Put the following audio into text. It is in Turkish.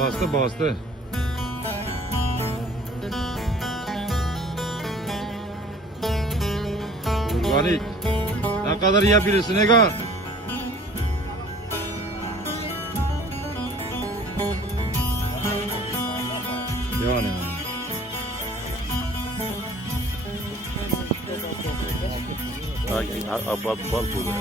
Bastı bastı. Organik. Ne kadar yiyebilirsin Ega? Yani. Bal burada.